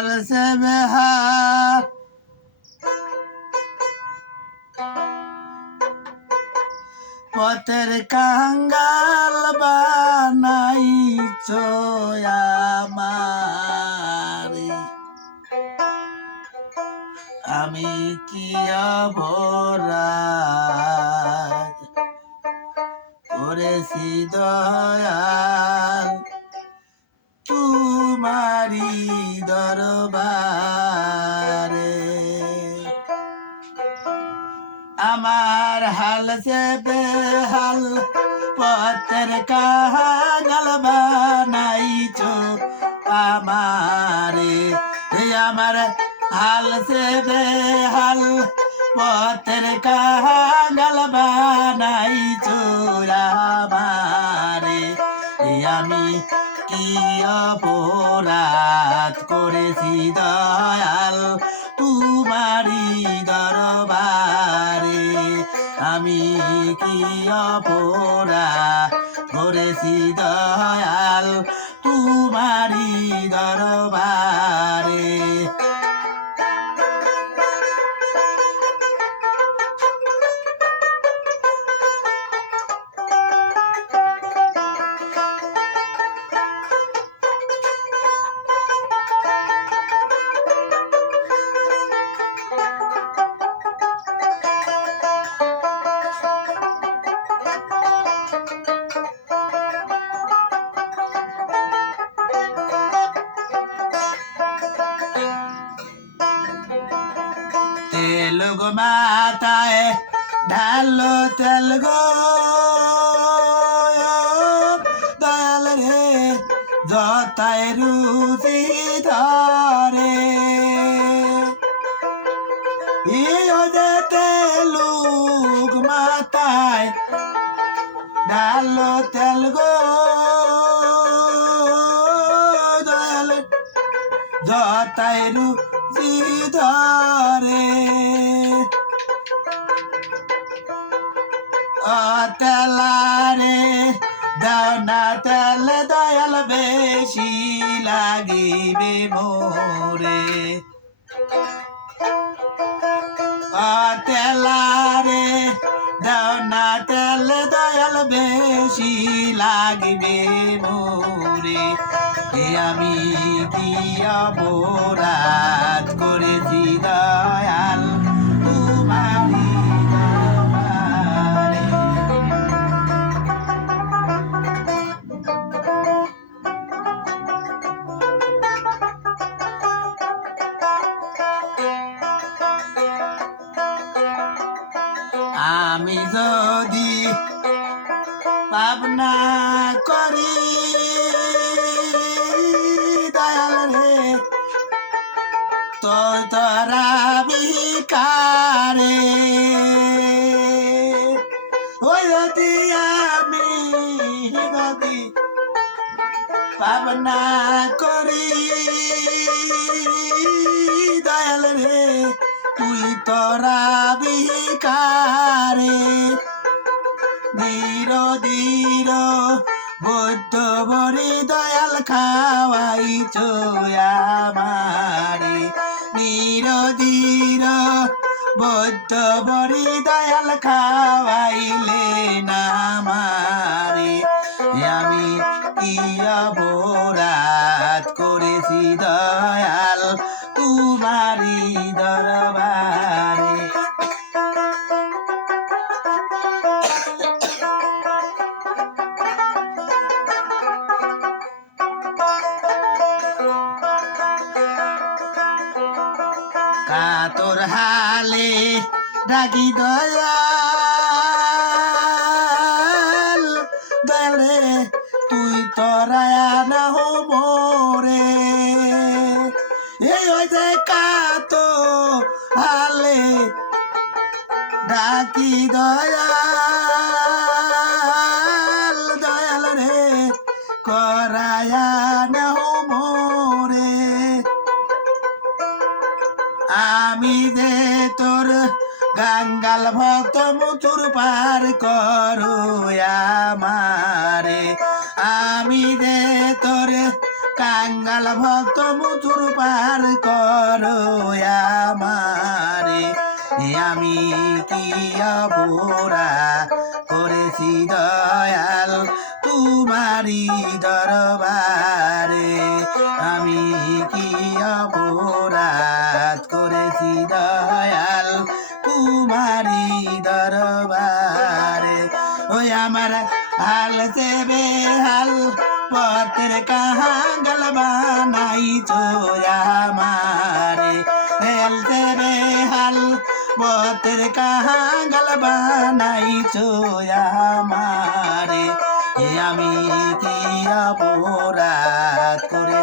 हाल से बेहाल পথের কাঙ্গাল বানাইছো আমারে আমি কি অপরাধ করেছি দয়াল তোমারি দরবারে আমার হাল সে বেহাল পথের কাঙ্গাল বানাইছো আমারে আমার হাল সে বেহাল পথের কাঙ্গাল বানাইছো আমারে আমি কি অপরাধ করেছি দয়াল তোমারি দরবারে আমি কি অপরাধ করেছি দয়াল তোমারি দরবারে तेलुगु माताए ढालो तेलुगु दयाल रे जताय रुचि धरे इयो जे तेलुगु माताए ढालो तेलुगु दयाल जताय रुचि धरे তেলারে দাও না তেল দয়াল বেশি লাগিবে মোরে তেলারে দাও না তেল দয়াল বেশি লাগিবে মোরে আমি কি অপরাধ করেছি দয়াল তোমারি আমি যদি পাবনা করি দয়াল রে তো তোরা বিকারে ওই যদি আমি যদি পাবনা করি দয়াল রে তুই তোরা বিকারে ধীর ধীর বৌদ্ধ বরি দয়াল খাওয়াইছো আমারে ধীর ধীর বৌদ্ধ বরি দয়াল খাওয়াইলে না আমারে আমি কি অপরাধ করেছি দয়াল তোমারি দরবারে কাতর হালে ডাকি দয়াল দয়ালে তুই তোরায়া না হো মোরে এই ওই যে কাতো হালে ডাকি দয়াল দয়াল রে করায়া না হো মোরে আমি যে তোর গাঙ্গাল ভক্ত মুচুর পার করো আমারে আমি যে তোর কাঙ্গাল ভক্ত মুচুর পার পার করো আমারে আমি কি অপরাধ করেছি দয়াল তোমারি দরবারে আমি কি অপরাধ করেছি দয়াল তোমারি দরবারে ওই আমার হাল সে বেহাল পথের কাহাঙ্গল বানাই আমারে হেল সে বেহাল পথের কাহাঙ্গল বানাই আমারে আমি কি অপরাধ করে